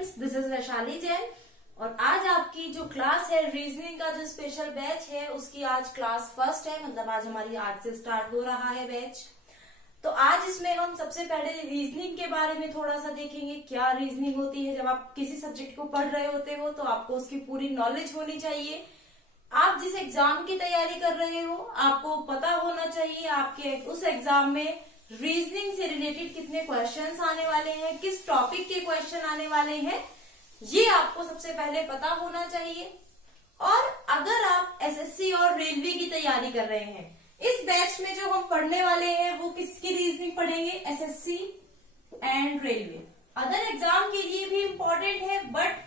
Students, this is Vaishali Jain और आज आपकी जो क्लास है रीजनिंग का जो स्पेशल बैच है उसकी आज क्लास फर्स्ट है। मतलब आज हमारी आज से स्टार्ट हो रहा है बैच। तो आज इसमें हम सबसे पहले रीजनिंग के बारे में थोड़ा सा देखेंगे। क्या रीजनिंग होती है? जब आप किसी सब्जेक्ट को पढ़ रहे होते हो तो आपको उसकी पूरी नॉलेज होनी चाहिए। आप जिस एग्जाम की तैयारी कर रहे हो आपको पता होना चाहिए आपके उस एग्जाम में रीजनिंग से रिलेटेड कितने क्वेश्चंस आने वाले हैं, किस टॉपिक के क्वेश्चन आने वाले हैं, ये आपको सबसे पहले पता होना चाहिए। और अगर आप एसएससी और रेलवे की तैयारी कर रहे हैं, इस बैच में जो हम पढ़ने वाले हैं वो किसकी रीजनिंग पढ़ेंगे? SSC and railway. Other exam के लिए भी इंपॉर्टेंट है बट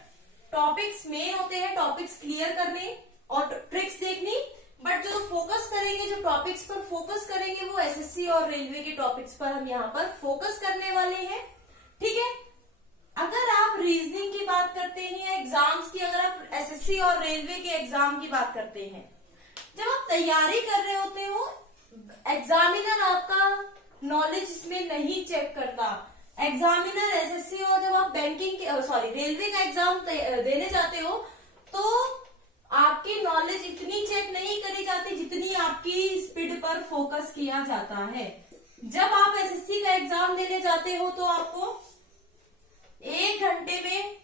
टॉपिक्स मेन होते हैं, टॉपिक्स क्लियर करने और ट्रिक्स देखनी। बट जो फोकस करेंगे, जो टॉपिक्स पर फोकस करेंगे वो एसएससी और रेलवे के टॉपिक्स पर हम यहाँ पर फोकस करने वाले हैं। ठीक है। अगर आप रीजनिंग की बात करते हैं एग्जाम्स की, अगर आप एसएससी और रेलवे के एग्जाम की बात करते हैं, जब आप तैयारी कर रहे होते हो एग्जामिनर आपका नॉलेज इसमें नहीं चेक करता। एग्जामिनर एसएससी और जब आप बैंकिंग रेलवे का एग्जाम देने जाते हो तो आपकी नॉलेज इतनी चेक नहीं करी जाती जितनी आपकी स्पीड पर फोकस किया जाता है। जब आप एसएससी का एग्जाम देने जाते हो तो आपको 1 घंटे में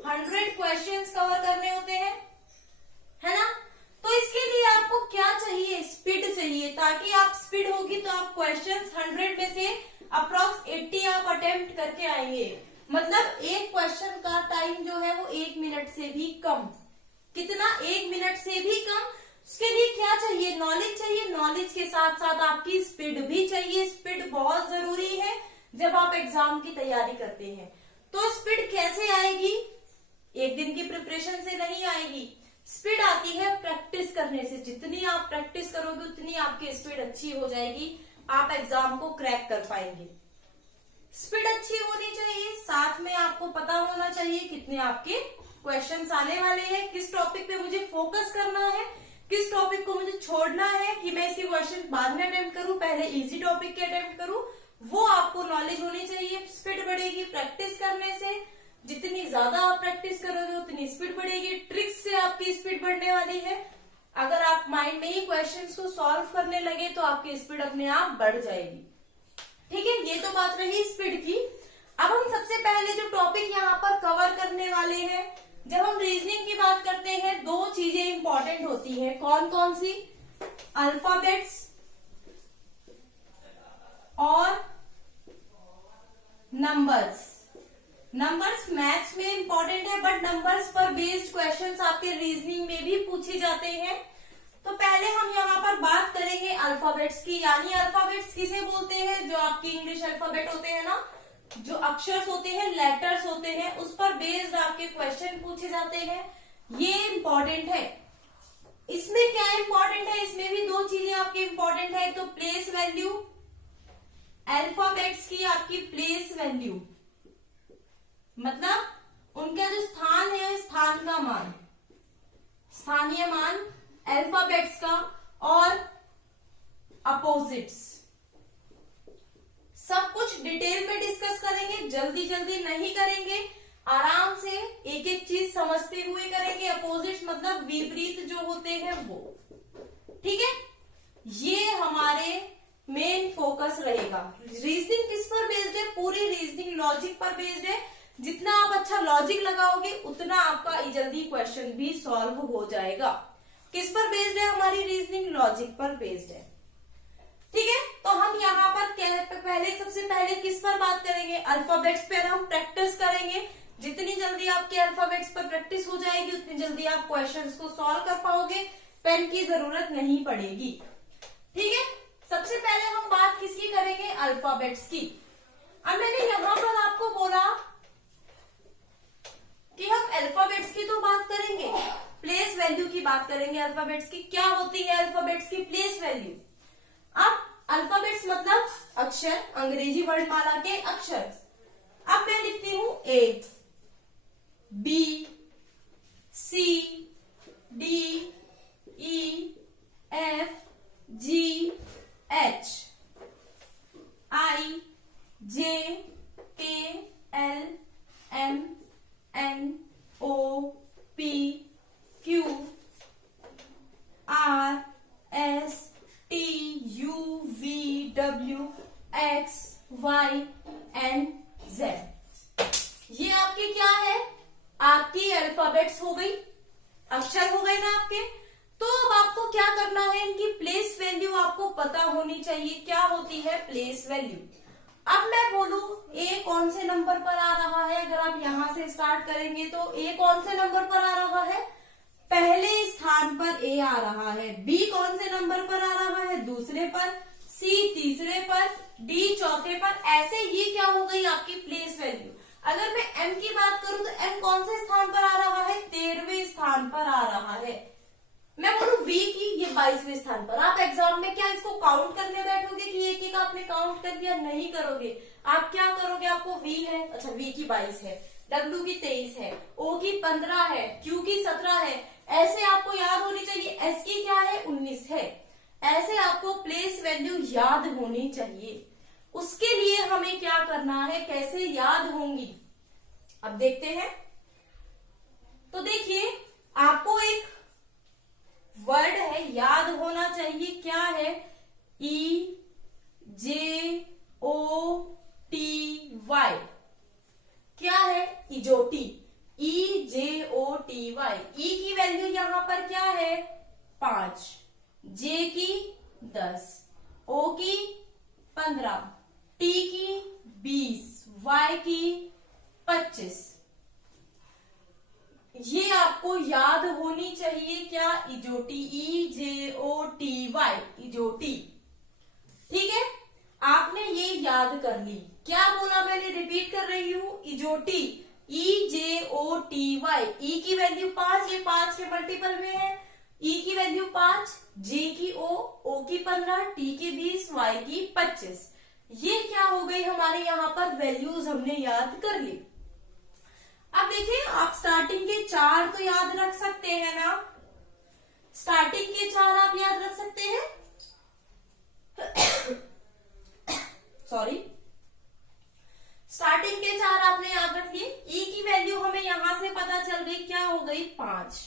100 क्वेश्चंस कवर करने होते हैं, है ना? तो इसके लिए आपको क्या चाहिए? स्पीड चाहिए। ताकि आप स्पीड होगी तो आप क्वेश्चंस 100 में से अप्रॉक्स 80 आप अटेम्प्ट करके आएंगे। मतलब एक क्वेश्चन का टाइम जो है वो 1 मिनट से भी कम। कितना? 1 मिनट से भी कम। उसके लिए क्या चाहिए? नॉलेज चाहिए। नॉलेज के साथ साथ आपकी स्पीड भी चाहिए। स्पीड बहुत जरूरी है जब आप एग्जाम की तैयारी करते हैं। तो स्पीड कैसे आएगी? एक दिन की प्रिपरेशन से नहीं आएगी। स्पीड आती है प्रैक्टिस करने से। जितनी आप प्रैक्टिस करोगे उतनी आपकी स्पीड अच्छी हो जाएगी, आप एग्जाम को क्रैक कर पाएंगे। स्पीड अच्छी होनी चाहिए, साथ में आपको पता होना चाहिए कितने आपके क्वेश्चंस आने वाले हैं, किस टॉपिक पे मुझे फोकस करना है, किस टॉपिक को मुझे छोड़ना है कि मैं इसके क्वेश्चन बाद में अटेम्प्ट करूं, पहले इजी टॉपिक के अटेम्प्ट करूं। वो आपको नॉलेज होनी चाहिए। स्पीड बढ़ेगी प्रैक्टिस करने से। जितनी ज्यादा आप प्रैक्टिस करोगे उतनी स्पीड बढ़ेगी। ट्रिक्स से आपकी स्पीड बढ़ने वाली है। अगर आप माइंड में ही क्वेश्चंस को सॉल्व करने लगे तो आपकी स्पीड अपने आप बढ़ जाएगी। ठीक है, ये तो बात रही स्पीड की। अब हम सबसे पहले जो टॉपिक यहाँ पर कवर करने वाले हैं, जब हम रीजनिंग की बात करते हैं 2 चीजें इंपॉर्टेंट होती हैं। कौन कौन सी? अल्फाबेट्स और नंबर्स। नंबर्स मैथ्स में इंपॉर्टेंट है बट नंबर्स पर बेस्ड क्वेश्चंस आपके रीजनिंग में भी पूछे जाते हैं। तो पहले हम यहाँ पर बात करेंगे अल्फाबेट्स की। यानी अल्फाबेट्स किसे बोलते हैं? जो आपकी इंग्लिश अल्फाबेट होते हैं ना, जो अक्षर होते हैं, लेटर्स होते हैं, उस पर बेस्ड आपके क्वेश्चन पूछे जाते हैं। ये इंपॉर्टेंट है। इसमें क्या इंपॉर्टेंट है? इसमें भी 2 चीजें आपकी इंपॉर्टेंट है। तो प्लेस वैल्यू, अल्फाबेट्स की आपकी प्लेस वैल्यू मतलब उनका जो स्थान है, स्थान का मान, स्थानीय मान अल्फाबेट्स का, और अपोजिट्स। सब कुछ डिटेल में डिस्कस करेंगे, जल्दी जल्दी नहीं करेंगे, आराम से एक एक चीज समझते हुए करेंगे। अपोजिट्स मतलब विपरीत जो होते हैं वो। ठीक है, ये हमारे मेन फोकस रहेगा। रीजनिंग किस पर बेस्ड है? पूरी रीजनिंग लॉजिक पर बेस्ड है। जितना आप अच्छा लॉजिक लगाओगे उतना आपका जल्दी क्वेश्चन भी सॉल्व हो जाएगा। किस पर बेस्ड है? हमारी रीजनिंग लॉजिक पर बेस्ड है। ठीक है, तो हम यहाँ पर सबसे पहले किस पर बात करेंगे? अल्फाबेट्स पर हम प्रैक्टिस करेंगे। जितनी जल्दी आपके अल्फाबेट्स पर प्रैक्टिस हो जाएगी उतनी जल्दी आप क्वेश्चंस को सॉल्व कर पाओगे। पेन की जरूरत नहीं पड़ेगी। ठीक है, सबसे पहले हम बात किसकी करेंगे? अल्फाबेट्स की। अब मैंने यहाँ पर आपको बोला कि हम अल्फाबेट्स की तो बात करेंगे, प्लेस वैल्यू की बात करेंगे। अल्फाबेट्स की क्या होती है? अल्फाबेट्स की प्लेस वैल्यू। अब अल्फाबेट्स मतलब अक्षर, अंग्रेजी वर्णमाला के अक्षर। अब मैं लिखती हूं A, B, C, D, E, F, G, H, I, J, K, L, M, and Z. ये आपके क्या है, आपकी अल्फाबेट्स हो गई, अक्षर हो गए ना आपके। तो अब आपको क्या करना है, इनकी प्लेस वैल्यू आपको पता होनी चाहिए। क्या होती है प्लेस वैल्यू। अब मैं बोलूं ए कौन से नंबर पर आ रहा है, अगर आप यहां से स्टार्ट करेंगे तो ए कौन से नंबर पर आ रहा है, पहले स्थान पर ए आ रहा है। बी कौन से नंबर पर आ रहा है, दूसरे पर। सी तीसरे पर, डी चौथे पर। ऐसे ये क्या हो गई आपकी प्लेस वैल्यू। अगर मैं एम की बात करूं तो एम कौन से स्थान पर आ रहा है, 13वें स्थान पर आ रहा है। मैं बोलूं वी की, ये 22वें स्थान पर। आप एग्जाम में क्या इसको काउंट करने बैठोगे कि एक एक आपने काउंट कर दिया, नहीं करोगे। आप क्या करोगे, आपको वी है, अच्छा वी की 22 है, डब्ल्यू की 23 है, ओ की 15 है, क्यू की 17 है। ऐसे आपको याद होनी चाहिए। एस की क्या है, 19 है। ऐसे आपको प्लेस वैल्यू याद होनी चाहिए। उसके लिए हमें क्या करना है, कैसे याद होंगी, अब देखते हैं। तो देखिए, आपको एक वर्ड है, याद होना चाहिए। क्या है, ई जे ओ टी वाई। क्या है, इजोटी, ई जे ओ टी वाई। ई की वैल्यू यहां पर क्या है, 5, जे की 10, ओ की 15, टी की 20, वाई की 25। ये आपको याद होनी चाहिए। क्या, इजोटी, ई जे ओ टी वाई, इजोटी। ठीक है, आपने ये याद कर ली। क्या बोला मैंने, रिपीट कर रही हूं, इजोटी, ई जे ओ टी वाई। ई की वैल्यू 5, ये 5 के मल्टीपल में है। ई की वैल्यू 5, जे की ओ की 15, टी की 20, वाई की 25। ये क्या हो गई हमारे यहाँ पर वैल्यूज हमने याद कर ली। अब देखिए, आप स्टार्टिंग के 4 तो याद रख सकते हैं ना, स्टार्टिंग के 4 आप याद रख सकते हैं। सॉरी, स्टार्टिंग के 4 आपने याद रख लिए। ई की वैल्यू हमें यहां से पता चल गई, क्या हो गई, 5।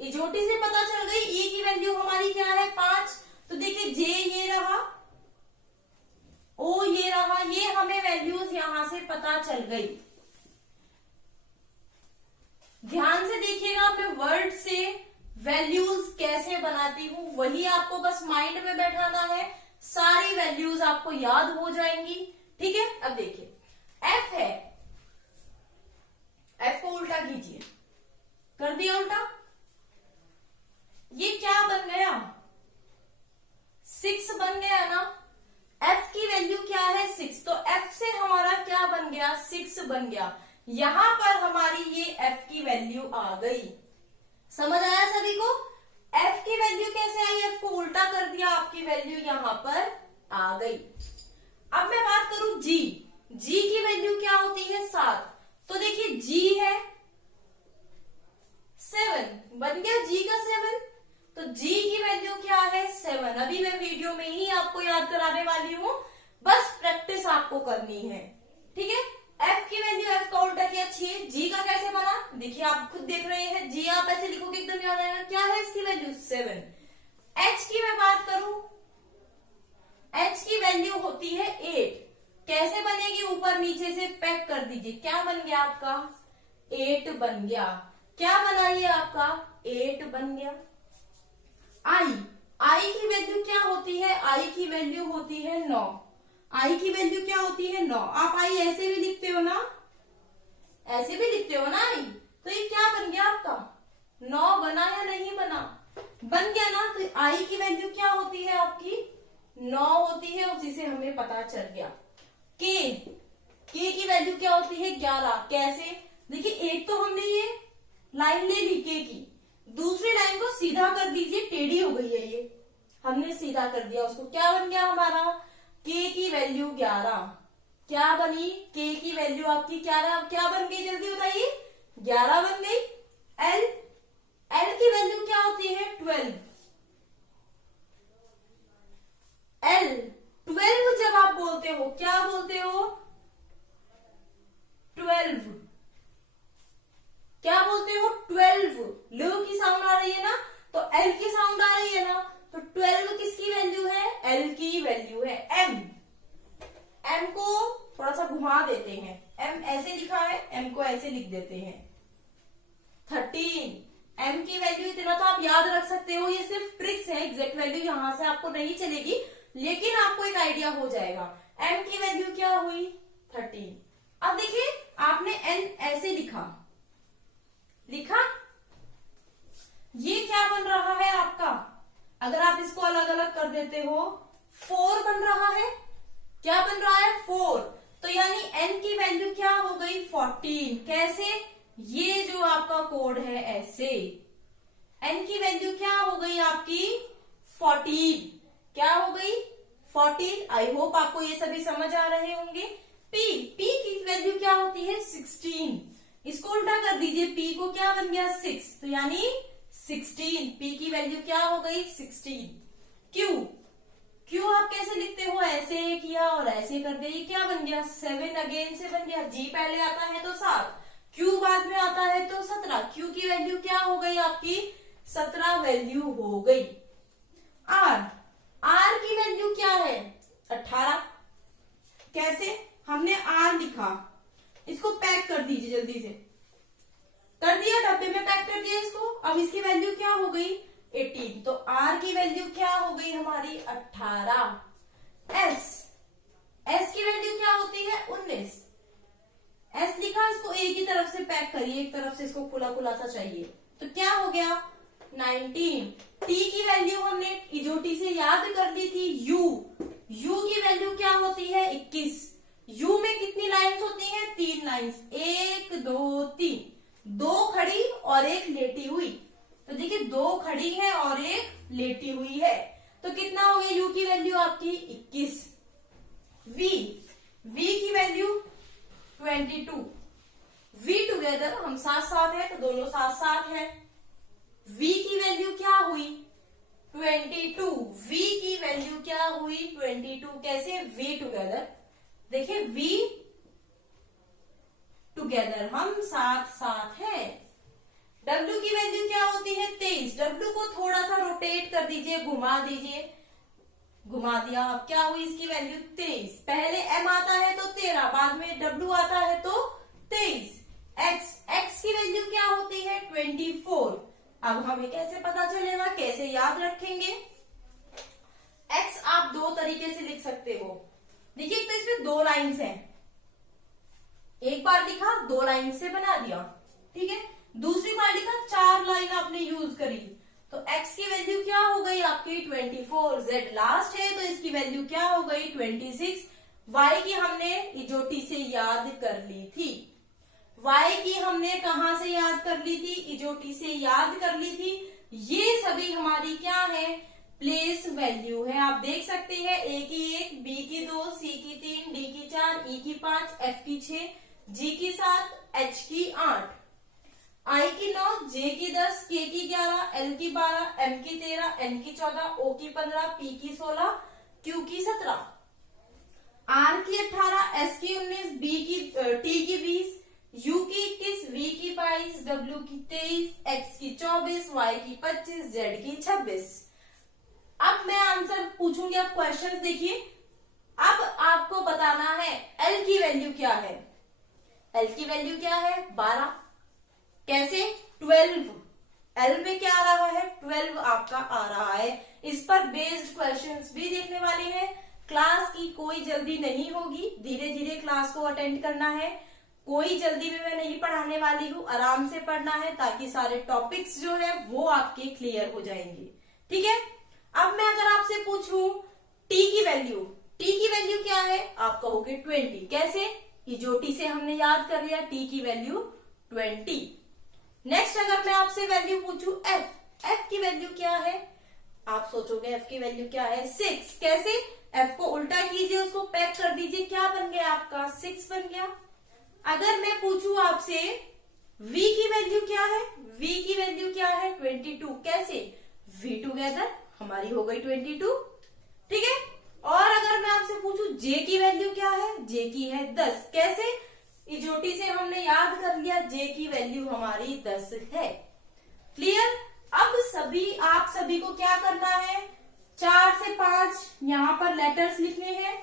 इजोटी से पता चल गई, ई की वैल्यू हमारी क्या है, 5। तो देखिए, जे ये रहा, ओ ये रहा, ये हमें वैल्यूज यहां से पता चल गई। ध्यान से देखिएगा, मैं वर्ड से वैल्यूज कैसे बनाती हूं, वही आपको बस माइंड में बैठाना है। सारी वैल्यूज आपको याद हो जाएंगी। ठीक है, अब देखिए, एफ है, एफ को उल्टा कीजिए, कर दिया उल्टा। ये क्या बन गया, 6 बन गया ना। एफ की वैल्यू क्या है, 6। तो एफ से हमारा क्या बन गया, 6 बन गया। यहां पर हमारी ये एफ की वैल्यू आ गई। समझ आया सभी को। एफ की वैल्यू कैसे आई, एफ को उल्टा कर दिया, आपकी वैल्यू यहां पर आ गई। अब मैं बात करूं जी, जी की वैल्यू क्या होती है, 7। तो देखिए, जी है 7, बन गया जी का 7। तो जी की वैल्यू क्या है, 7। अभी मैं वीडियो में ही आपको याद कराने वाली हूं, बस प्रैक्टिस आपको करनी है। ठीक है, एफ की वैल्यू, एफ का उल्टा किया 6। जी का कैसे बना, देखिए आप खुद देख रहे हैं। जी आप ऐसे लिखोगे एकदम याद आएगा। क्या है इसकी वैल्यू, 7। एच की मैं बात करूं, एच की वैल्यू होती है 8। कैसे बनेगी, ऊपर नीचे से पैक कर दीजिए। क्या बन गया आपका, 8 बन गया। क्या बना ये आपका, 8 बन गया। आई, आई की वैल्यू क्या होती है, आई की वैल्यू होती है 9। आई की वैल्यू क्या होती है, 9। आप आई ऐसे भी लिखते हो ना, ऐसे भी लिखते हो ना आई। तो ये क्या बन गया आपका, 9 बना या नहीं बना, बन गया ना। तो आई की वैल्यू क्या होती है आपकी, 9 होती है। उसी से हमें पता चल गया। के की वैल्यू क्या होती है, 11। कैसे, देखिए एक तो हमने ये लाइन ले ली के की, दूसरी लाइन को सीधा कर दीजिए, टेढ़ी हो गई है ये, हमने सीधा कर दिया उसको। क्या बन गया हमारा, के की वैल्यू 11। क्या बनी, के की वैल्यू आपकी 11। क्या बन गई, जल्दी बताइए, 11 बन गई। एल, एल की वैल्यू क्या होती है, 12। एल 12 जब आप बोलते हो, क्या बोलते हो, 12। क्या बोलते हो, 12। लो की साउंड आ रही है ना, तो एल की साउंड आ रही है ना। तो 12 किसकी वैल्यू है, एल की वैल्यू है। एम, एम को थोड़ा सा घुमा देते हैं, m ऐसे लिखा है, m को ऐसे लिख देते हैं 13। m की वैल्यू इतना तो आप याद रख सकते हो, ये सिर्फ ट्रिक्स है, एग्जैक्ट वैल्यू यहां से आपको नहीं चलेगी, लेकिन आपको एक आइडिया हो जाएगा। m की वैल्यू क्या हुई 13। अब देखिए आपने n ऐसे लिखा, ये क्या बन रहा है आपका, अगर आप इसको अलग अलग कर देते हो 4 बन रहा है। क्या बन रहा है 4, तो यानी n की वैल्यू क्या हो गई 14। कैसे, ये जो आपका कोड है ऐसे, n की वैल्यू क्या हो गई आपकी 14। क्या हो गई 14। आई होप आपको ये सभी समझ आ रहे होंगे। p की वैल्यू क्या होती है 16, इसको उल्टा कर दीजिए, p को क्या बन गया 6, तो यानी 16, p की वैल्यू क्या हो गई 16। q आप कैसे लिखते हो, ऐसे किया और ऐसे कर दिया, ये क्या बन गया 7, अगेन से बन गया, g पहले आता है तो 7, q बाद में आता है तो 17, q की वैल्यू क्या हो गई आपकी 17 वैल्यू हो गई। r की वैल्यू क्या है 18। कैसे, हमने r लिखा, इसको पैक कर दीजिए, जल्दी से कर दिया, डब्बे में पैक कर दिया इसको। अब इसकी वैल्यू क्या हो गई 18, तो r की वैल्यू क्या हो गई हमारी 18। s की वैल्यू क्या होती है 19। s लिखा, इसको एक ही तरफ से पैक करिए, एक तरफ से इसको खुला खुला सा चाहिए, तो क्या हो गया 19। t की वैल्यू हमने इजोटी से याद कर ली थी u की वैल्यू क्या होती है 21। u में कितनी लाइंस होती हैं 3 लाइंस, 1 2 3, 2 खड़ी और एक लेटी हुई, तो देखिए 2 खड़ी है और एक लेटी हुई है, तो कितना हो गया u की वैल्यू आपकी 21। v की वैल्यू 22। v टुगेदर हम साथ साथ है तो दोनों साथ साथ है। v की वैल्यू क्या हुई 22। v की वैल्यू क्या हुई 22। कैसे, v टुगेदर, देखिए v टुगेदर हम साथ साथ हैं। w की वैल्यू क्या होती है 23। w को थोड़ा सा रोटेट कर दीजिए, घुमा दीजिए, घुमा दिया, अब क्या हुई इसकी वैल्यू 23। पहले m आता है तो 13, बाद में w आता है तो 23। x की वैल्यू क्या होती है 24। अब हमें कैसे पता चलेगा, कैसे याद रखेंगे। x आप 2 तरीके से लिख सकते हो, देखिए तो इसमें 2 लाइन्स हैं, एक बार लिखा 2 लाइन से बना दिया, ठीक है, दूसरी बार लिखा 4 लाइन आपने यूज करी, तो x की वैल्यू क्या हो गई आपकी 24। z लास्ट है तो इसकी वैल्यू क्या हो गई 26। y की हमने इजोटी से याद कर ली थी, y की हमने कहां से याद कर ली थी, इजोटी से याद कर ली थी। ये सभी हमारी क्या है प्लेस वैल्यू है। आप देख सकते हैं a की 1, b की 2, c की 3, d की 4, e की 5, f की 6, g की 7, h की 8, i की 9, j की 10, k की 11, l की 12, m की 13, n की 14, o की 15, p की 16, q की 17, r की 18, s की 19, t की 20, u की 21, v की 22, w की 23, x की 24, y की 25, z की 26। अब मैं आंसर पूछूंगी, आप क्वेश्चंस देखिए। अब आपको बताना है L की वैल्यू क्या है। L की वैल्यू क्या है 12। कैसे 12, L में क्या आ रहा है 12 आपका आ रहा है। इस पर बेस्ड क्वेश्चंस भी देखने वाले हैं। क्लास की कोई जल्दी नहीं होगी, धीरे धीरे क्लास को अटेंड करना है। कोई जल्दी में मैं नहीं पढ़ाने वाली हूँ, आराम से पढ़ना है ताकि सारे टॉपिक्स जो है वो आपके क्लियर हो जाएंगे, ठीक है। अब मैं अगर आपसे पूछूं t की वैल्यू क्या है, आप कहोगे 20। कैसे, इजोटी से हमने याद कर लिया t की वैल्यू 20। नेक्स्ट अगर मैं आपसे वैल्यू पूछूं f की वैल्यू क्या है, आप सोचोगे f की वैल्यू क्या है 6। कैसे, f को उल्टा कीजिए, उसको पैक कर दीजिए, क्या बन गया आपका 6 बन गया। अगर मैं पूछूं आपसे v की वैल्यू क्या है, v की वैल्यू क्या है 22। कैसे, v टुगेदर हमारी हो गई 22, ठीक है। और अगर मैं आपसे पूछूं j की वैल्यू क्या है, j की है 10। कैसे, इजोटी से हमने याद कर लिया j की वैल्यू हमारी 10 है। क्लियर। अब आप सभी को क्या करना है, 4 से 5 यहाँ पर लेटर्स लिखने हैं।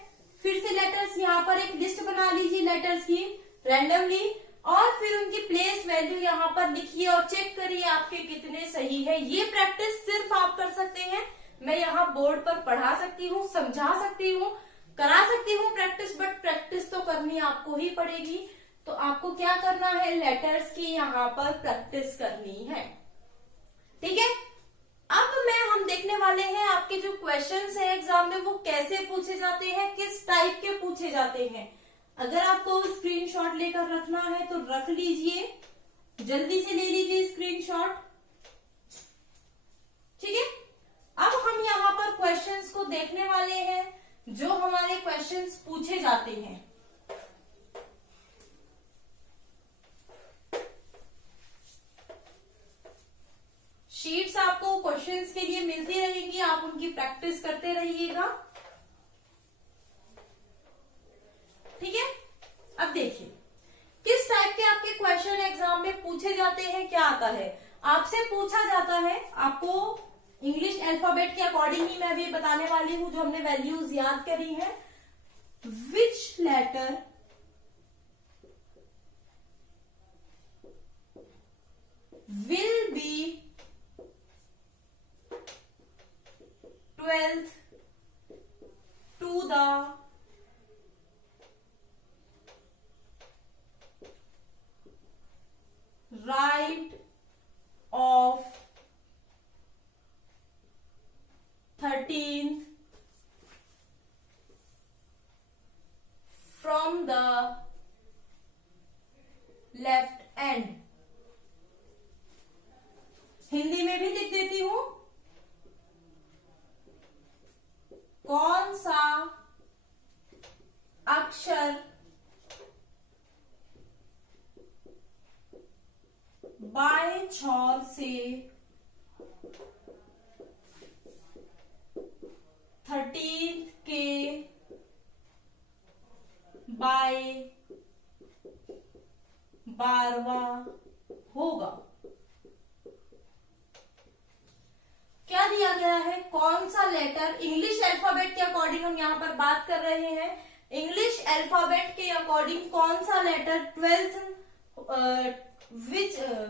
फिर से लेटर्स यहाँ पर एक लिस्ट बना लीजिए। लेटर्स की रैंडमली और फिर उनकी प्लेस वैल्यू यहाँ पर लिखिए और चेक करिए आपके कितने सही है। ये प्रैक्टिस सिर्फ आप कर सकते हैं। मैं यहाँ बोर्ड पर पढ़ा सकती हूँ, समझा सकती हूँ, करा सकती हूँ प्रैक्टिस, बट प्रैक्टिस तो करनी आपको ही पड़ेगी। तो आपको क्या करना है, लेटर्स की यहाँ पर प्रैक्टिस करनी है। ठीक है, अब हम देखने वाले हैं आपके जो क्वेश्चंस हैं एग्जाम में वो कैसे पूछे जाते हैं, किस टाइप के पूछे जाते हैं। अगर आपको स्क्रीनशॉट लेकर रखना है तो रख लीजिए, जल्दी से ले लीजिए स्क्रीनशॉट। ठीक है, अब हम यहाँ पर क्वेश्चंस को देखने वाले हैं जो हमारे क्वेश्चंस पूछे जाते हैं। शीट्स आपको क्वेश्चंस के लिए मिलती रहेंगी, आप उनकी प्रैक्टिस करते रहिएगा। ठीक है, अब देखिए किस टाइप के आपके क्वेश्चन एग्जाम में पूछे जाते हैं। क्या आता है, आपसे पूछा जाता है, आपको इंग्लिश अल्फाबेट के अकॉर्डिंग ही मैं अभी बताने वाली हूं जो हमने वैल्यूज याद करी है। Which letter will be 12th to the right of 13th from the left end। Hindi में भी लिख देती हूं, कौन सा अक्षर बाएं छोर से 13th के बाएं 12वां होगा। क्या दिया गया है, कौन सा लेटर, इंग्लिश अल्फाबेट के अकॉर्डिंग हम यहाँ पर बात कर रहे हैं। इंग्लिश अल्फाबेट के अकॉर्डिंग कौन सा letter 12th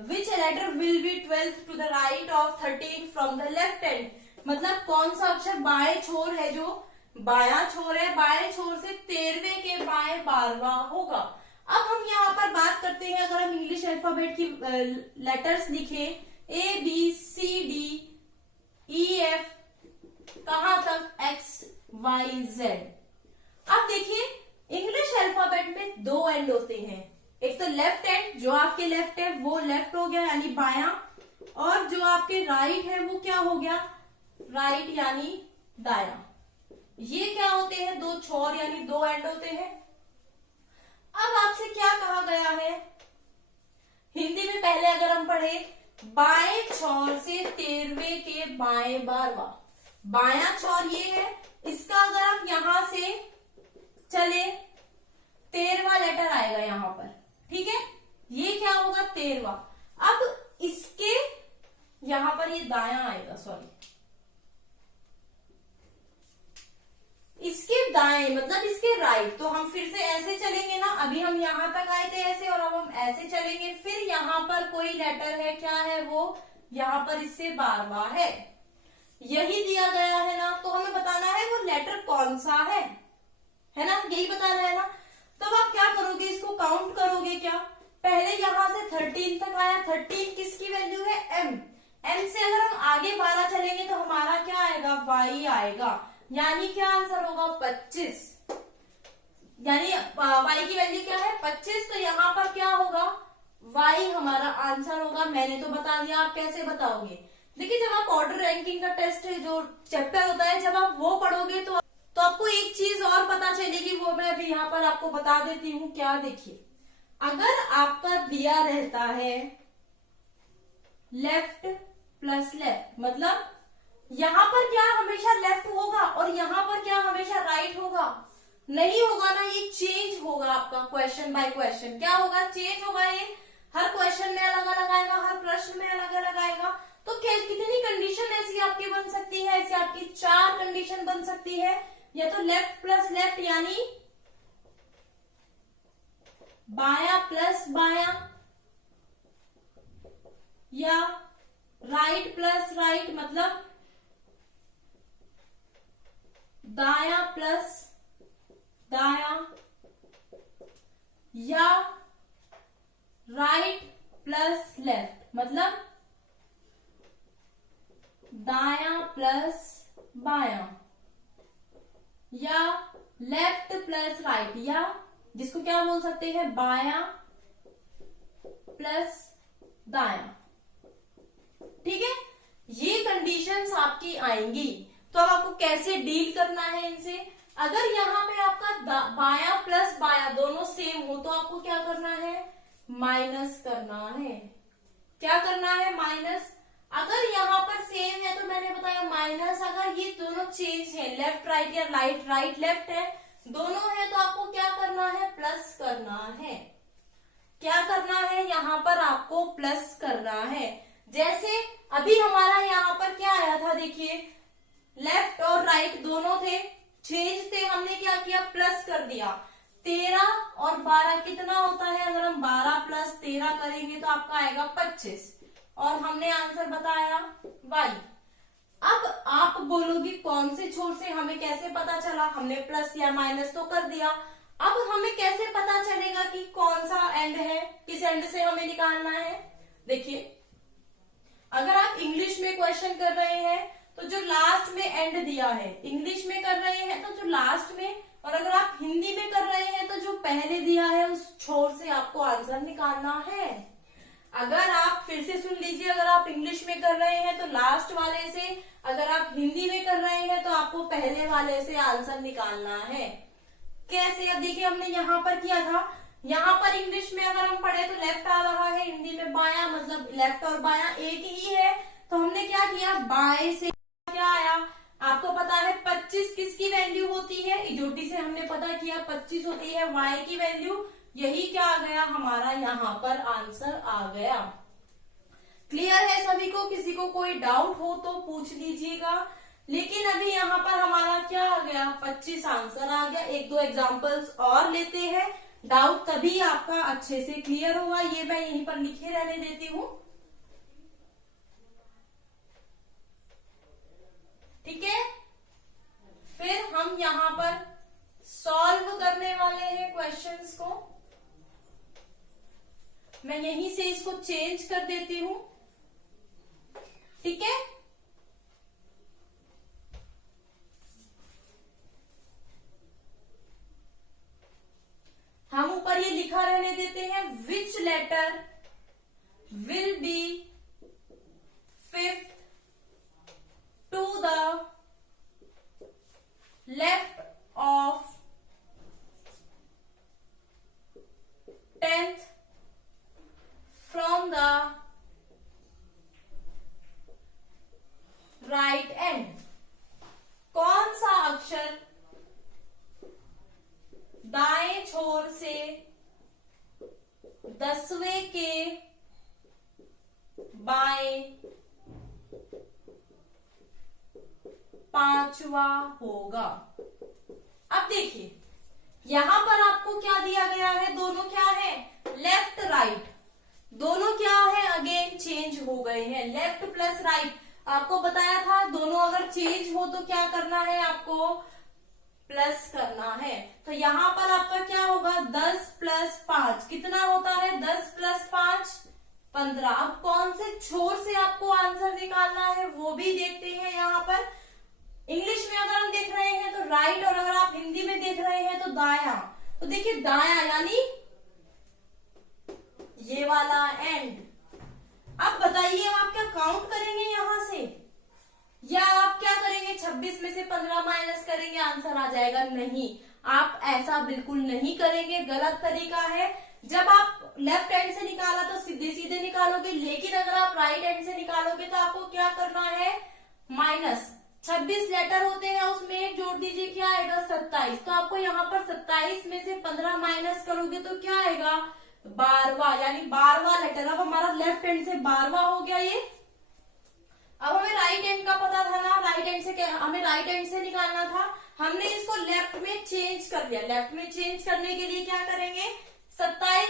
which letter will be 12th to the right of 13 from the left end, मतलब कौन सा अक्षर बाएं छोर है, जो बायां छोर है, बाएं छोर से 13वें के बाएं 12वां होगा। अब हम यहाँ पर बात करते हैं, अगर हम इंग्लिश अल्फाबेट की लेटर्स लिखे A B C D E F कहां तक X Y Z। अब देखिए इंग्लिश अल्फाबेट में दो एंड होते हैं, एक तो लेफ्ट एंड जो आपके लेफ्ट है वो लेफ्ट हो गया यानी बायां, और जो आपके राइट है वो क्या हो गया, राइट यानी दायां। ये क्या होते हैं, दो छोर यानी दो एंड होते हैं। अब आपसे क्या कहा गया है, हिंदी में पहले अगर हम पढ़े बाएं छोर से 13वें के बाएं 12वां, बायां छोर ये है, इसका अगर आप यहां से चले 13वां लेटर आएगा यहां पर। ठीक है, ये क्या होगा 13वां। अब इसके यहां पर ये दायां आएगा, सॉरी इसके दाएं मतलब इसके राइट। तो हम फिर से ऐसे चलेंगे ना, अभी हम यहां तक आए थे ऐसे और अब हम ऐसे चलेंगे, फिर यहां पर कोई लेटर है, क्या है वो, यहां पर इससे 12वां है, यही दिया गया है ना। तो हमें बताना है वो लेटर कौन सा है ना, यही बताना है ना। तब आप क्या करोगे, इसको काउंट करोगे। क्या, पहले यहां से 13 तक आया, 13 किसकी वैल्यू है, M से अगर हम आगे 12 चलेंगे तो हमारा क्या आएगा, Y आएगा, यानी क्या आंसर होगा 25, यानी Y की वैल्यू क्या है 25। तो यहाँ पर क्या होगा, Y हमारा आंसर होगा। मैंने तो बता दिया, आप कैसे बताओगे। देखिए जब आप ऑर्डर रैंकिंग का टेस्ट जो चैप्टर होता है, जब आप वो पढ़ोगे तो आपको एक चीज और पता चलेगी, वो मैं अभी यहाँ पर आपको बता देती हूँ। क्या, देखिए अगर आपका दिया रहता है लेफ्ट प्लस लेफ्ट, मतलब यहां पर क्या हमेशा लेफ्ट होगा और यहां पर क्या हमेशा राइट होगा, नहीं होगा ना, ये चेंज होगा आपका क्वेश्चन बाय क्वेश्चन। क्या होगा, चेंज होगा। ये हर क्वेश्चन में अलग अलग आएगा, हर प्रश्न में अलग अलग आएगा। तो कितनी कंडीशन ऐसी आपकी बन सकती है, ऐसी आपकी 4 कंडीशन बन सकती है। या तो लेफ्ट प्लस लेफ्ट यानी बायां प्लस बायां या राइट प्लस राइट, मतलब दायां प्लस दायां या राइट प्लस लेफ्ट, मतलब दायां प्लस बायां या लेफ्ट प्लस राइट, या जिसको क्या बोल सकते हैं बायां प्लस दायां। ठीक है, ये कंडीशंस आपकी आएंगी। तो अब आपको कैसे डील करना है इनसे। अगर यहाँ पे आपका बायां प्लस बायां दोनों सेम हो तो आपको क्या करना है, माइनस करना है। क्या करना है, माइनस। अगर यहाँ पर सेम है तो मैंने बताया माइनस, अगर ये दोनों चेंज है, लेफ्ट राइट या राइट राइट लेफ्ट है, दोनों है, तो आपको क्या करना है, प्लस करना है। क्या करना है, यहाँ पर आपको प्लस करना है। जैसे अभी हमारा यहाँ पर क्या आया था, देखिए लेफ्ट और राइट दोनों थे, चेंज थे, हमने क्या किया, प्लस कर दिया। 13 और 12 कितना होता है, अगर हम 12 प्लस 13 करेंगे तो आपका आएगा 25, और हमने आंसर बताया y। अब आप बोलोगे कौन से छोर से, हमें कैसे पता चला, हमने प्लस या माइनस तो कर दिया, अब हमें कैसे पता चलेगा कि कौन सा एंड है, किस एंड से हमें निकालना है। देखिए अगर आप इंग्लिश में क्वेश्चन कर रहे हैं तो जो लास्ट में एंड दिया है, इंग्लिश में कर रहे हैं तो जो लास्ट में, और अगर आप हिंदी में कर रहे हैं तो जो पहले दिया है उस छोर से आपको आंसर निकालना है। अगर आप फिर से सुन लीजिए, अगर आप इंग्लिश में कर रहे हैं तो लास्ट वाले से, अगर आप हिंदी में कर रहे हैं तो आपको पहले वाले से आंसर निकालना है। कैसे, अब देखिए हमने यहाँ पर किया था, यहाँ पर इंग्लिश में अगर हम पढ़े तो लेफ्ट आ रहा है, हिंदी में बायां, मतलब लेफ्ट और बायां एक ही है, तो हमने क्या किया, बाएं से क्या आया, आपको पता है 25 किसकी वैल्यू होती है, इजोटी से हमने पता किया 25 होती है y की वैल्यू, यही क्या आ गया हमारा यहाँ पर आंसर आ गया। क्लियर है सभी को, किसी को कोई डाउट हो तो पूछ लीजिएगा। लेकिन अभी यहाँ पर हमारा क्या आ गया, 25 आंसर आ गया। एक दो एग्जांपल्स और लेते हैं, डाउट तभी आपका अच्छे से क्लियर होगा। ये मैं यहीं पर लिखे रहने देती हूँ, ठीक है। फिर हम यहाँ पर सॉल्व करने वाले हैं क्वेश्चंस को। मैं यहीं से इसको चेंज कर देती हूं, ठीक है। हम ऊपर ये लिखा रहने देते हैं, which letter will be fifth to the left of 10th from the right end। कौन सा अक्षर दाएं छोर से 10वें के बाएं 5वां होगा। अब देखिए यहां पर आपको क्या दिया गया है, दोनों क्या है, लेफ्ट राइट, दोनों क्या है, अगेन चेंज हो गए हैं, लेफ्ट प्लस राइट। आपको बताया था दोनों अगर चेंज हो तो क्या करना है, आपको प्लस करना है। तो यहाँ पर आपका क्या होगा, 10 प्लस 5 कितना होता है, 10 प्लस 5 15। अब कौन से छोर से आपको आंसर निकालना है वो भी देखते हैं। यहाँ पर इंग्लिश में अगर हम देख रहे हैं तो राइट, और अगर आप हिंदी में देख रहे हैं तो दायां। तो देखिए दायां यानी ये वाला एंड। अब बताइए आप क्या काउंट करेंगे यहां से, या आप क्या करेंगे, 26 में से 15 माइनस करेंगे आंसर आ जाएगा? नहीं, आप ऐसा बिल्कुल नहीं करेंगे, गलत तरीका है। जब आप लेफ्ट हैंड से निकाला तो सीधे सीधे निकालोगे, लेकिन अगर आप राइट हैंड से निकालोगे तो आपको क्या करना है, माइनस। 26 लेटर होते हैं, उसमें एक जोड़ दीजिए, क्या आएगा, 27। तो आपको यहाँ पर 27 में से 15 माइनस करोगे तो क्या आएगा, 12वां, यानी 12वां लेटर। अब हमारा लेफ्ट हैंड से 12वां हो गया ये। अब हमें राइट हैंड का पता था ना, राइट हैंड से हमें राइट हैंड से निकालना था, हमने इसको लेफ्ट में चेंज कर दिया। लेफ्ट में चेंज करने के लिए क्या करेंगे, 27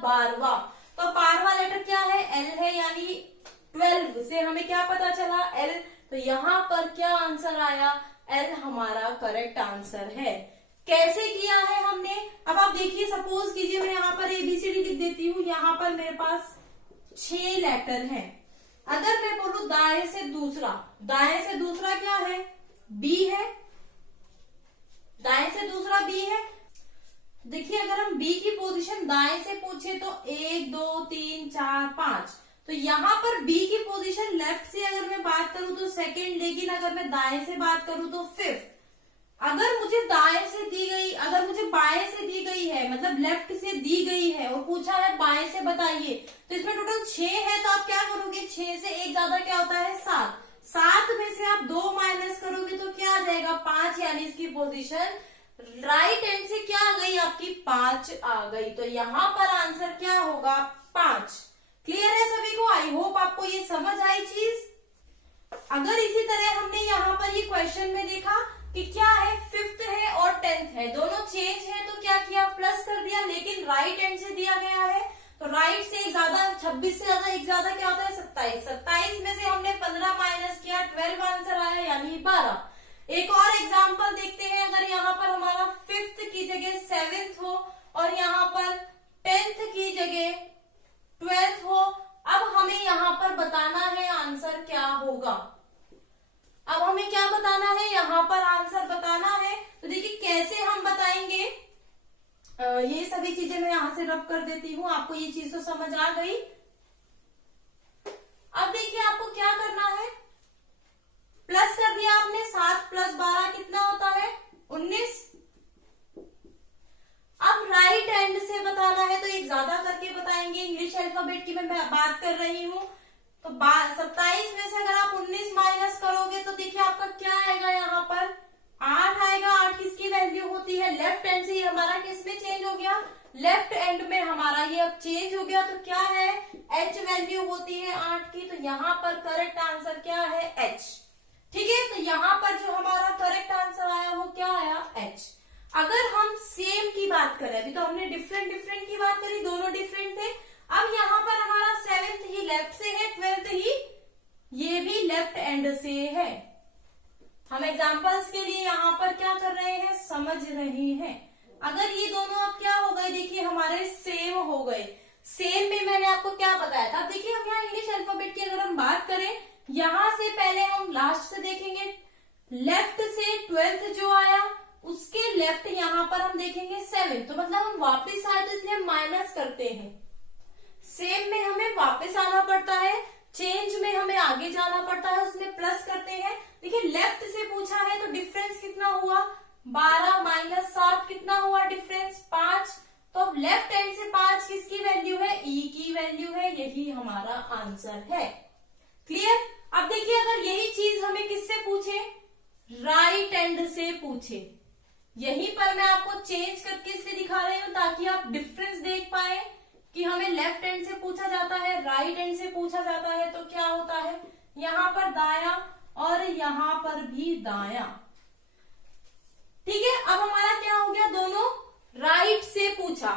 12वां। तो 12वां लेटर क्या है? एल है, यानी 12 से हमें क्या पता चला? एल। तो यहाँ पर क्या आंसर आया? एल हमारा करेक्ट आंसर है। कैसे किया है हमने? अब आप देखिए, सपोज कीजिए मैं यहाँ पर एबीसीडी लिख देती हूँ। यहाँ पर मेरे पास 6 लेटर हैं। अगर मैं बोलूं दाएं से दूसरा, दाएं से दूसरा क्या है? बी है। दाएं से दूसरा बी है। देखिए, अगर हम बी की पोजीशन दाएं से पूछे तो 1 2 3 4 5, तो यहाँ पर बी की पोजीशन लेफ्ट से अगर मैं बात करूं तो सेकंड, लेकिन अगर मैं दाएं से बात करूं तो फिफ्थ। अगर मुझे दाएं से दी गई, अगर मुझे बाएं से दी गई है, मतलब लेफ्ट से दी गई है और पूछा है बाएं से बताइए, तो इसमें टोटल 6 है। तो आप क्या करोगे? 6 से एक ज्यादा क्या होता है? 7। 7 में से आप 2 माइनस करोगे तो क्या आ जाएगा? 5, यानी इसकी पोजीशन राइट हैंड से क्या आ गई? आपकी 5 आ गई। तो यहाँ पर आंसर क्या होगा? 5। क्लियर है सभी को? आई होप आपको ये समझ आई चीज। अगर इसी तरह हमने यहाँ पर ये क्वेश्चन में देखा कि क्या है, फिफ्थ है और 10th है, दोनों चेंज है, तो क्या किया? प्लस कर दिया। लेकिन राइट हैंड से दिया गया है तो राइट से एक ज्यादा, 26 से ज्यादा एक ज्यादा क्या होता है? 27। 27 में से हमने 15 माइनस किया, 12 आंसर आया, यानी 12। एक और एग्जाम्पल देखते हैं। अगर यहाँ पर हमारा फिफ्थ की जगह 7th हो और यहाँ पर 10th की जगह 12th हो, अब हमें यहाँ पर बताना है आंसर क्या होगा। अब हमें क्या बताना है? यहाँ पर आंसर बताना है। तो देखिए कैसे हम बताएंगे। ये सभी चीजें मैं यहाँ से रब कर देती हूँ। आपको ये चीज तो समझ आ गई। अब देखिए आपको क्या करना है। प्लस कर दिया आपने, 7 + 12 कितना होता है? 19। अब राइट हैंड से बताना है तो एक ज्यादा करके बताएंगे। इंग्लिश अल्फाबेट की मैं बात कर रही हूँ। तो 27 में से अगर आप 19 माइनस करोगे तो देखिए आपका क्या आएगा? यहाँ पर 8 आएगा। 8 किसकी वैल्यू होती है? लेफ्ट हैंड से। हमारा किस में चेंज हो गया? लेफ्ट हैंड में हमारा ये अब चेंज हो गया। तो क्या है? h वैल्यू होती है 8 की। तो यहाँ पर करेक्ट आंसर क्या है? h। ठीक है, तो यहाँ पर जो हमारा करेक्ट आंसर आया वो क्या आया? h। अगर हम सेम की बात करें, अभी तो हमने डिफरेंट डिफरेंट की बात करी, दोनों डिफरेंट थे। अब यहाँ पर हमारा 7th ही लेफ्ट से है, 12th ही ये भी लेफ्ट एंड से है। हम एग्जांपल्स के लिए यहाँ पर क्या कर रहे हैं? समझ रहे हैं। अगर ये दोनों अब क्या हो गए? देखिए हमारे सेम हो गए। सेम में मैंने आपको क्या बताया था? देखिए हम यहाँ इंग्लिश अल्फाबेट की अगर हम बात करें, यहाँ से पहले हम लास्ट से देखेंगे। लेफ्ट से 12th जो आया उसके लेफ्ट यहाँ पर हम देखेंगे 7, तो मतलब हम वापस आए तो इसलिए माइनस करते हैं। सेम में हमें वापस आना पड़ता है, चेंज में हमें आगे जाना पड़ता है, उसमें प्लस करते हैं। देखिए लेफ्ट से पूछा है तो डिफरेंस कितना हुआ? 12 माइनस 7 कितना हुआ डिफरेंस? 5। तो अब लेफ्ट हैंड से 5 किसकी वैल्यू है? ई की वैल्यू है। यही हमारा आंसर है। क्लियर? अब देखिए अगर यही चीज हमें किससे पूछे? राइट हैंड से पूछे। यहीं पर मैं आपको चेंज करके इसलिए दिखा रही हूं ताकि आप डिफरेंस देख पाए कि हमें लेफ्ट हैंड से पूछा जाता है, राइट हैंड से पूछा जाता है तो क्या होता है? यहाँ पर दाया और यहाँ पर भी दाया। ठीक है, अब हमारा क्या हो गया? दोनों राइट से पूछा,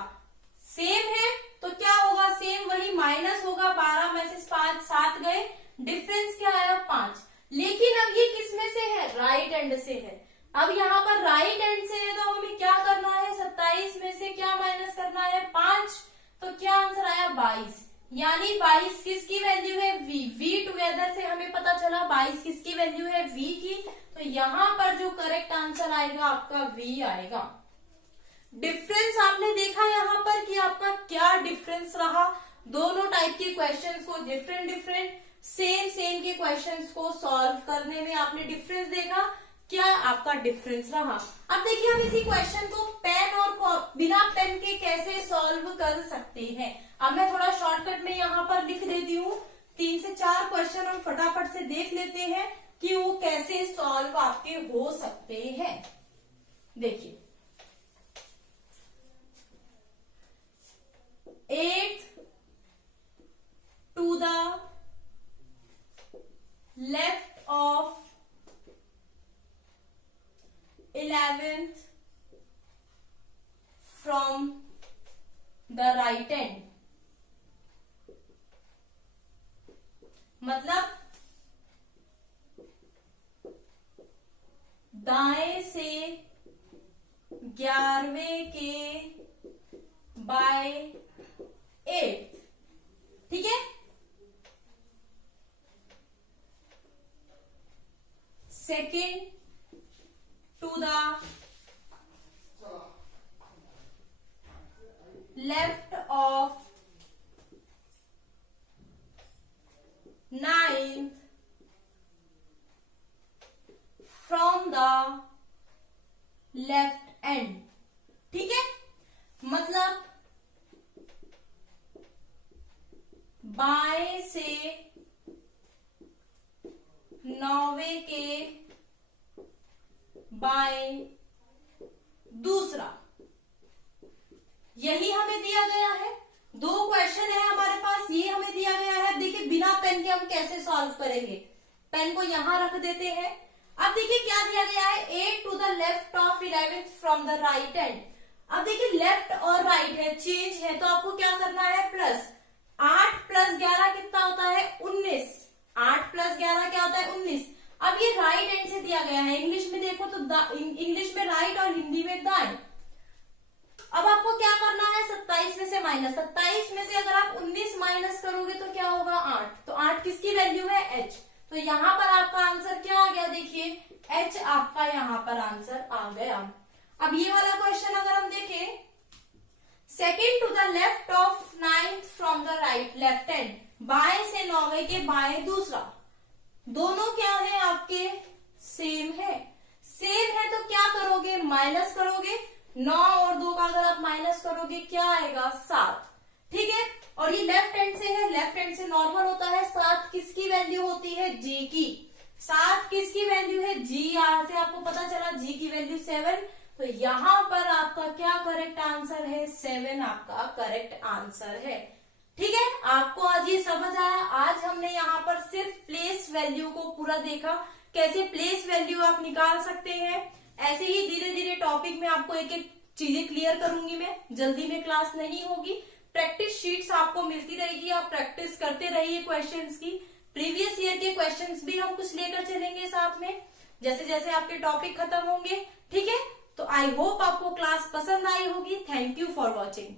सेम है तो क्या होगा? सेम वही माइनस होगा। 12 में से 5 7 गए, डिफरेंस क्या आया? 5। लेकिन अब ये किस में से है? राइट हैंड से है। अब यहाँ पर राइट हैंड से है तो हमें क्या करना है? 27 में से क्या माइनस करना है? 5। तो क्या आंसर आया? 22। यानी 22 किसकी वैल्यू है? v। v टुगेदर से हमें पता चला 22 किसकी वैल्यू है? v की। तो यहाँ पर जो करेक्ट आंसर आएगा आपका v आएगा। डिफरेंस आपने देखा यहाँ पर कि आपका क्या डिफरेंस रहा। दोनों टाइप के क्वेश्चंस को डिफरेंट डिफरेंट, सेम के क्वेश्चंस को सॉल्व करने में आपने डिफरेंस देखा। क्या आपका डिफरेंस रहा। अब देखिए हम इसी क्वेश्चन को पेन और बिना पेन के कैसे सॉल्व कर सकते हैं। अब मैं थोड़ा शॉर्टकट में यहाँ पर लिख देती हूँ। 3 से 4 क्वेश्चन हम फटाफट से देख लेते हैं कि वो कैसे सॉल्व आपके हो सकते हैं। देखिए 8 to the left of 11th from the right hand। मतलब दाएं से 11वें के बाय 8, ठीक है। Second to the left of 9th from the left end, ठीक है। मतलब बाएं से 9वें के बाएं दूसरा, यही हमें दिया गया है। 2 क्वेश्चन है हमारे पास, ये हमें दिया गया है। देखिए बिना पेन के हम कैसे सॉल्व करेंगे, पेन को यहां रख देते हैं। अब देखिए क्या दिया गया है, 8 to the left of 11th from the right end. अब देखिए लेफ्ट और राइट है, चेंज है, तो आपको क्या करना है, प्लस 8 प्लस 11 कितना होता है, 19। 8 प्लस 11 क्या होता है, 19। अब ये राइट एंड से दिया गया है, इंग्लिश में देखो तो इंग्लिश में राइट और हिंदी में दाएं। अब आपको क्या करना है, 27 में से माइनस, 27 में से अगर आप 19 माइनस करोगे तो क्या होगा, 8। तो 8 किसकी वैल्यू है, h। तो यहाँ पर आपका आंसर क्या आ गया, देखिए h आपका यहाँ पर आंसर आ गया। अब ये वाला क्वेश्चन अगर हम देखें, second to the left of 9th from the right left hand, बाएं से 9वें के बाएं दूसरा, दोनों क्या है आपके, सेम है। सेम है तो क्या करोगे, माइनस करोगे। 9 और 2 का अगर आप माइनस करोगे क्या आएगा, 7, ठीक है। और ये लेफ्ट हैंड से है, लेफ्ट हैंड से नॉर्मल होता है। 7 किसकी वैल्यू होती है, g की। 7 किसकी वैल्यू है, g। यहां से आपको पता चला g की वैल्यू 7, तो यहां पर आपका क्या करेक्ट आंसर है, 7 आपका करेक्ट आंसर है, ठीक है। आपको आज ये समझ आया। आज हमने यहाँ पर सिर्फ प्लेस वैल्यू को पूरा देखा, कैसे प्लेस वैल्यू आप निकाल सकते हैं। ऐसे ही धीरे धीरे टॉपिक में आपको एक एक चीजें क्लियर करूंगी मैं, जल्दी में क्लास नहीं होगी। प्रैक्टिस शीट्स आपको मिलती रहेगी, आप प्रैक्टिस करते रहिए क्वेश्चंस की। प्रीवियस ईयर के क्वेश्चंस भी हम कुछ लेकर चलेंगे साथ में, जैसे जैसे आपके टॉपिक खत्म होंगे, ठीक है। तो आई होप आपको क्लास पसंद आई होगी। Thank you for watching.